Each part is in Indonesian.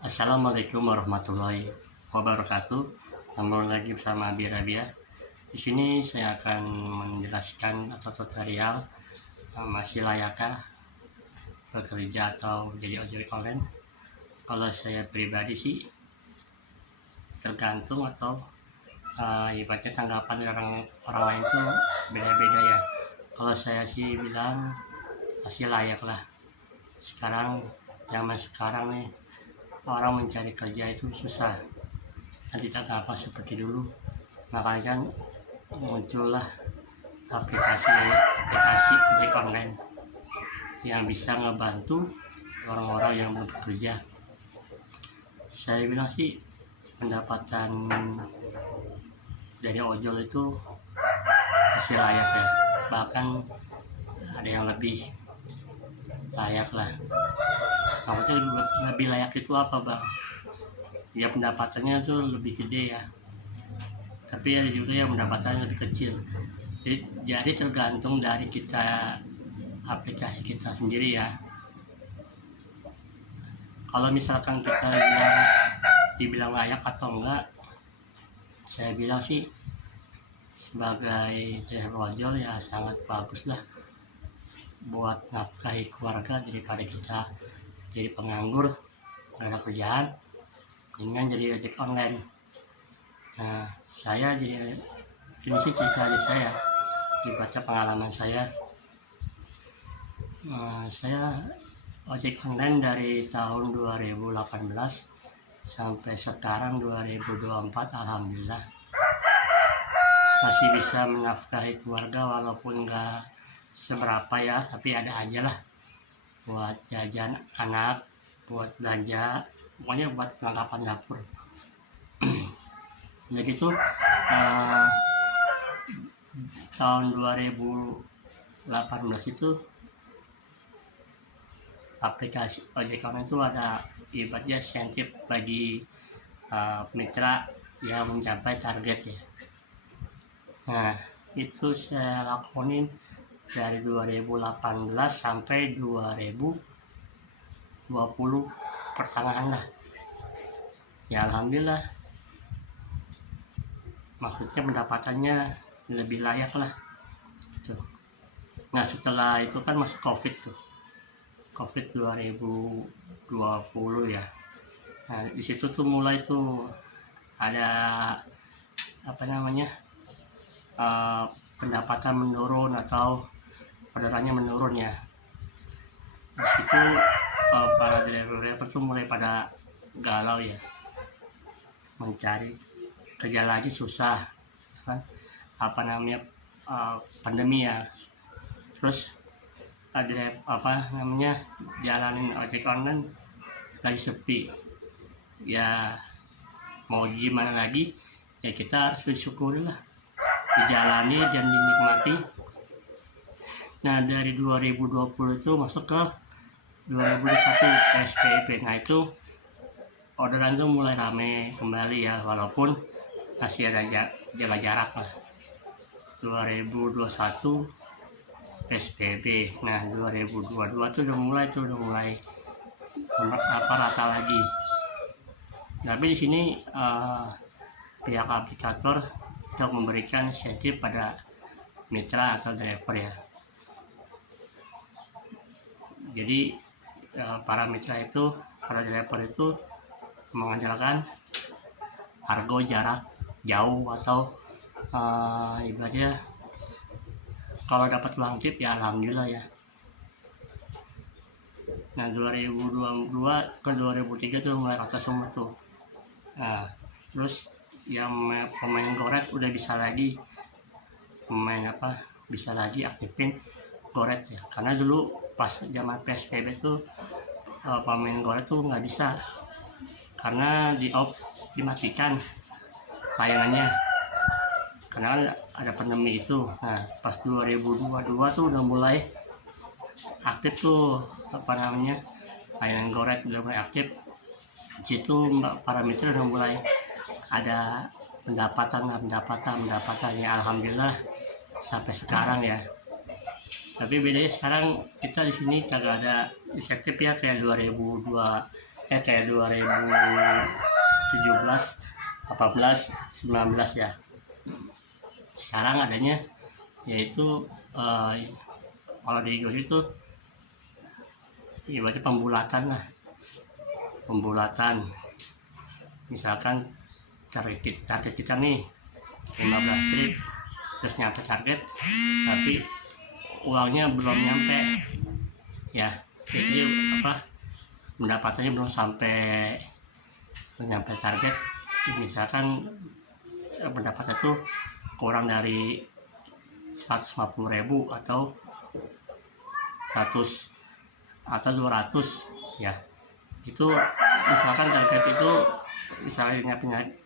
Assalamualaikum warahmatullahi wabarakatuh. Kembali lagi bersama Abi Rabia. Di sini saya akan menjelaskan atau tutorial masih layakkah bekerja atau jadi ojek online. Kalau saya pribadi sih tergantung atau ibaratnya tanggapan orang lain itu beda-beda ya. Kalau saya sih bilang masih layak lah. Sekarang zaman sekarang nih orang mencari kerja itu susah dan tidak gampang seperti dulu, makanya kan muncullah aplikasi ojek online yang bisa ngebantu orang-orang yang belum bekerja. Saya bilang sih pendapatan dari ojol itu masih layak ya, bahkan ada yang lebih layak lah. Maksudnya lebih layak itu apa bang? Ya pendapatannya tuh lebih gede ya, tapi ada juga yang pendapatannya lebih kecil. Jadi tergantung dari kita, aplikasi kita sendiri ya. Kalau misalkan kita dibilang layak atau enggak, saya bilang sih sebagai driver ojol ya sangat bagus lah buat nafkahi keluarga daripada kita jadi penganggur nggak ada kerjaan dengan jadi ojek online. Nah, saya jadi ini sih cerita dari saya, dibaca pengalaman saya. Saya ojek online dari tahun 2018 sampai sekarang 2024, alhamdulillah masih bisa menafkahi keluarga walaupun nggak seberapa ya, tapi ada aja lah buat jajan anak, buat belanja, pokoknya buat perlengkapan dapur. Jadi itu tahun 2018 itu aplikasi ojek online itu ada ibaratnya insentif bagi mitra yang mencapai target ya. Nah, itu saya lakonin dari 2018 sampai 2020 pertengahan lah ya, alhamdulillah maksudnya pendapatannya lebih layak lah tuh. Nah, setelah itu kan masuk covid 2020 ya. Nah, disitu tuh mulai tuh ada apa namanya pendapatan menurun atau orderannya menurun ya. Di situ para driver tuh mulai pada galau ya, mencari kerja lagi susah kan, apa namanya pandemi ya. Terus ada apa namanya jalanin ojek online lagi sepi ya, mau gimana lagi ya, kita harus bersyukur lah, dijalani dan dinikmati. Nah, dari 2020 itu masuk ke 2021 PSBB. Nah, itu orderan tuh mulai rame kembali ya, walaupun masih ada jaga jarak lah. 2021 PSBB. Nah, 2022 tuh udah mulai rata lagi. Tapi di sini pihak aplikator untuk memberikan insentif pada mitra atau driver ya. Jadi para mitra itu, para driver itu mengandalkan argo jarak jauh atau ibaratnya kalau dapat uang tip ya alhamdulillah ya. Nah, 2022 ke 2003 tuh mulai rata semua tuh. Nah, terus yang pemain goret udah bisa lagi bisa lagi aktifin goret ya, karena dulu pas zaman PSBB tuh pemain goret tuh nggak bisa karena dimatikan layanannya karena kan ada pandemi itu. Nah, pas 2022 tuh udah mulai aktif tuh apa namanya layanan goret, udah mulai aktif. Di situ para mitra udah mulai ada pendapatannya, alhamdulillah sampai sekarang ya. Tapi bedanya sekarang kita di sini kagak ada insentif ya kayak 2020 kayak 2017, 18, 19 ya. Sekarang adanya yaitu kalau di Inggris itu ibaratnya pembulatan lah, pembulatan. Misalkan target kita nih 15 trip, terus nyampe target tapi uangnya belum nyampe ya, jadi pendapatannya belum nyampe target. Misalkan pendapatnya tuh kurang dari 150.000 atau 100 atau 200 ya, itu misalkan target itu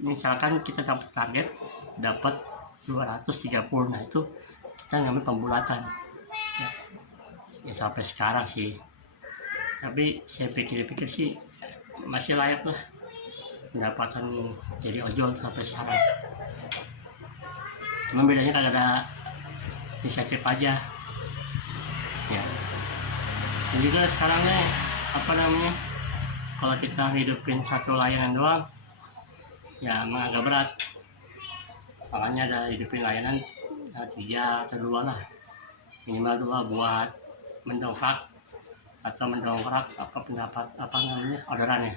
misalkan kita dapat target dapat 230, nah itu kita ngambil pembulatan ya sampai sekarang sih. Tapi saya pikir-pikir sih masih layak lah pendapatan jadi ojol sampai sekarang. Cuma bedanya kagak ada insentif aja ya. Dan juga sekarang nih kalau kita hidupin satu layanan doang ya emang agak berat, makanya ada hidupin layanan 3 atau 2 lah, minimal 2 buat mendongkrak orderannya.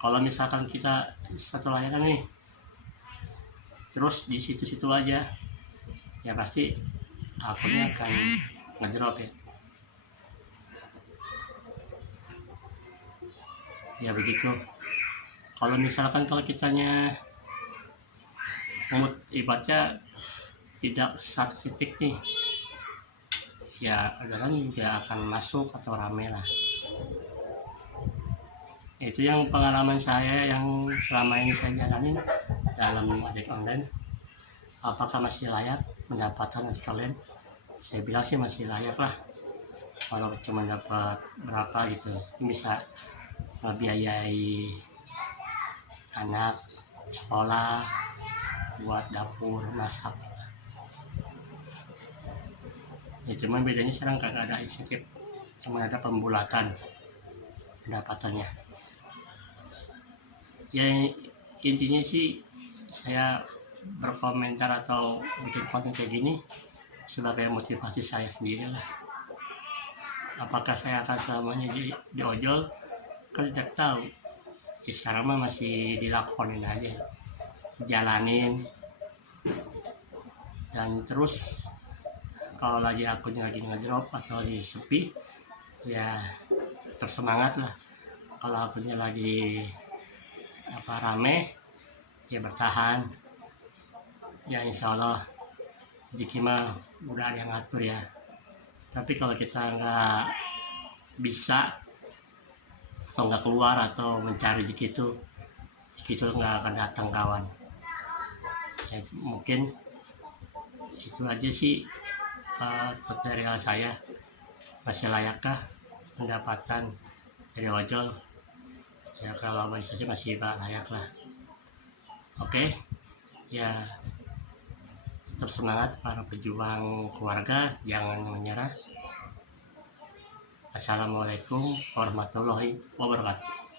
Kalau misalkan kita satu layanan nih terus di situ-situ aja ya pasti akunnya akan ngedrop ya begitu. Kalau misalkan kitanya ibaratnya tidak satu titik nih ya orderan juga akan masuk atau rame lah. Itu yang pengalaman saya yang selama ini saya jalanin dalam ojek online. Apakah masih layak pendapatan ojek online? Saya bilang sih masih layak lah, kalau cuma dapat berapa gitu bisa ngebiayai anak sekolah, buat dapur masak ya. Cuman bedanya sekarang kagak ada insentif, cuma ada pembulatan pendapatannya ya. Intinya sih saya berkomentar atau bikin konten kayak gini sebagai motivasi saya sendiri lah. Apakah saya akan selamanya di ojol kan tidak tahu ya. Sekarang mah masih dilakonin aja, jalanin, dan terus kalau lagi akunnya lagi ngedrop atau lagi sepi ya tersemangat lah. Kalau akunnya lagi rame ya bertahan ya, insya Allah rezeki mah udah ada yang ngatur ya. Tapi kalau kita nggak bisa atau nggak keluar atau mencari rezeki itu nggak akan datang kawan ya. Mungkin itu aja sih tutorial saya. Masih layakkah pendapatan dari ojol ya? Kalau bagi saya masih layak lah. Oke ya, tetap semangat para pejuang keluarga, jangan menyerah. Assalamualaikum warahmatullahi wabarakatuh.